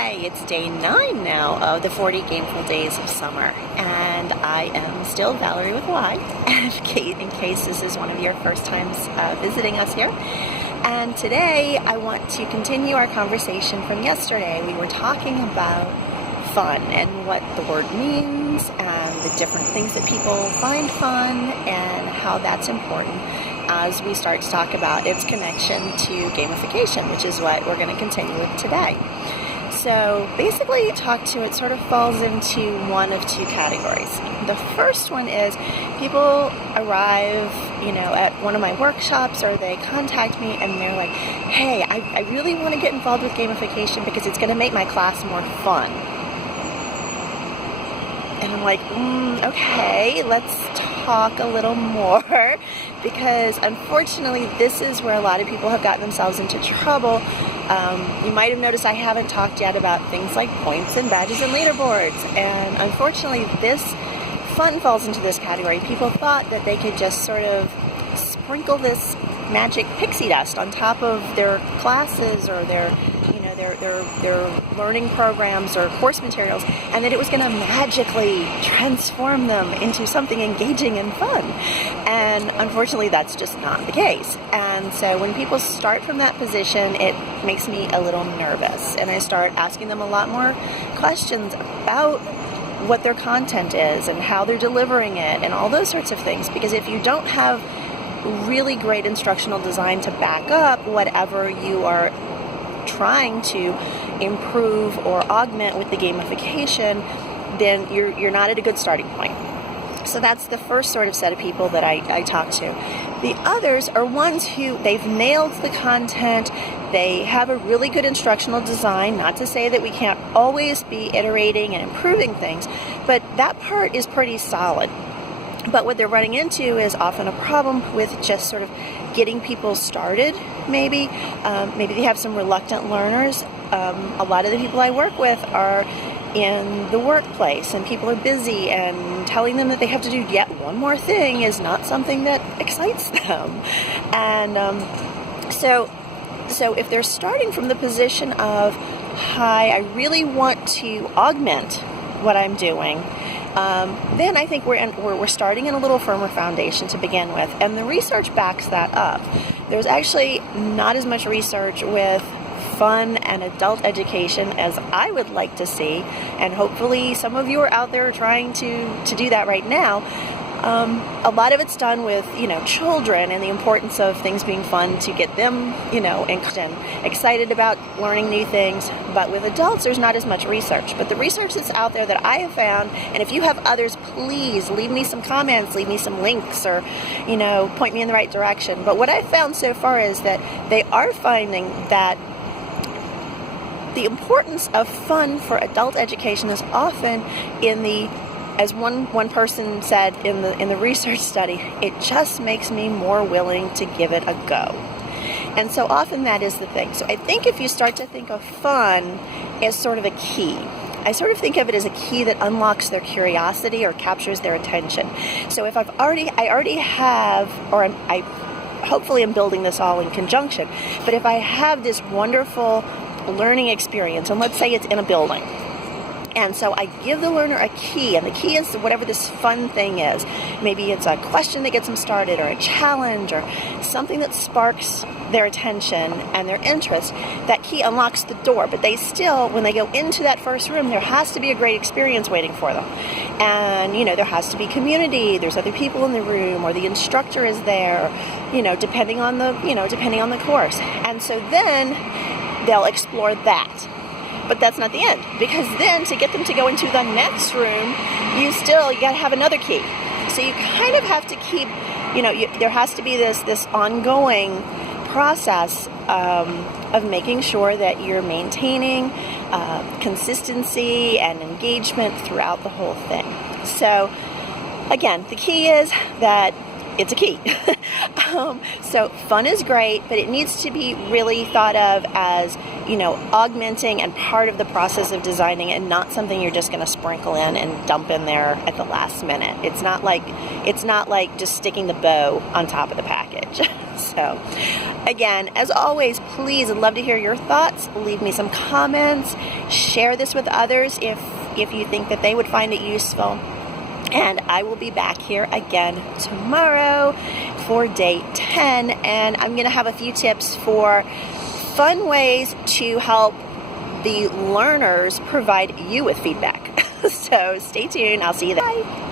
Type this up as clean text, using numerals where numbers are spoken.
Hi, it's day 9 now of the 40 Gameful Days of Summer, and I am still Valerie with Y, in case this is one of your first times visiting us here. And today I want to continue our conversation from yesterday. We were talking about fun and what the word means and the different things that people find fun and how that's important as we start to talk about its connection to gamification, which is what we're going to continue with today. So basically, it sort of falls into one of two categories. The first one is people arrive, at one of my workshops, or they contact me and they're like, hey, I really want to get involved with gamification because it's going to make my class more fun. And I'm like, okay, let's talk a little more, because unfortunately this is where a lot of people have gotten themselves into trouble. You might have noticed I haven't talked yet about things like points and badges and leaderboards, and unfortunately this fun falls into this category. People thought that they could just sort of sprinkle this magic pixie dust on top of their classes or their learning programs or course materials, and that it was going to magically transform them into something engaging and fun. And unfortunately, that's just not the case. And so when people start from that position, it makes me a little nervous, and I start asking them a lot more questions about what their content is and how they're delivering it and all those sorts of things. Because if you don't have really great instructional design to back up whatever you are trying to improve or augment with the gamification, then you're not at a good starting point. So that's the first sort of set of people that I talk to. The others are ones who they've nailed the content, they have a really good instructional design, not to say that we can't always be iterating and improving things, but that part is pretty solid. But what they're running into is often a problem with just sort of getting people started, maybe. Maybe they have some reluctant learners. A lot of the people I work with are in the workplace, and people are busy, and telling them that they have to do yet one more thing is not something that excites them. And so if they're starting from the position of, hi, I really want to augment what I'm doing, then I think we're starting in a little firmer foundation to begin with, and the research backs that up. There's actually not as much research with fun and adult education as I would like to see, and hopefully some of you are out there trying to do that right now. A lot of it's done with, children and the importance of things being fun to get them, and excited about learning new things. But with adults, there's not as much research. But the research that's out there that I have found, and if you have others, please leave me some comments, leave me some links, or, point me in the right direction. But what I've found so far is that they are finding that the importance of fun for adult education is often in the, as one person said in the research study, it just makes me more willing to give it a go. And so often that is the thing. So I think if you start to think of fun as sort of a key, I sort of think of it as a key that unlocks their curiosity or captures their attention. So if I already have, or I hopefully am building this all in conjunction, but if I have this wonderful learning experience, and let's say it's in a building, and so I give the learner a key, and the key is whatever this fun thing is. Maybe it's a question that gets them started, or a challenge, or something that sparks their attention and their interest. That key unlocks the door, but they still, when they go into that first room, there has to be a great experience waiting for them. And, there has to be community, there's other people in the room, or the instructor is there, depending on the course. And so then they'll explore that. But that's not the end, because then to get them to go into the next room, you got to have another key. So you kind of have to keep, there has to be this ongoing process of making sure that you're maintaining consistency and engagement throughout the whole thing. So again, the key is that it's a key. So fun is great, but it needs to be really thought of as, augmenting and part of the process of designing, and not something you're just going to sprinkle in and dump in there at the last minute. It's not like just sticking the bow on top of the package. So again, as always, please, I'd love to hear your thoughts. Leave me some comments. Share this with others if you think that they would find it useful. And I will be back here again tomorrow for day 10. And I'm going to have a few tips for fun ways to help the learners provide you with feedback. So stay tuned. I'll see you then. Bye.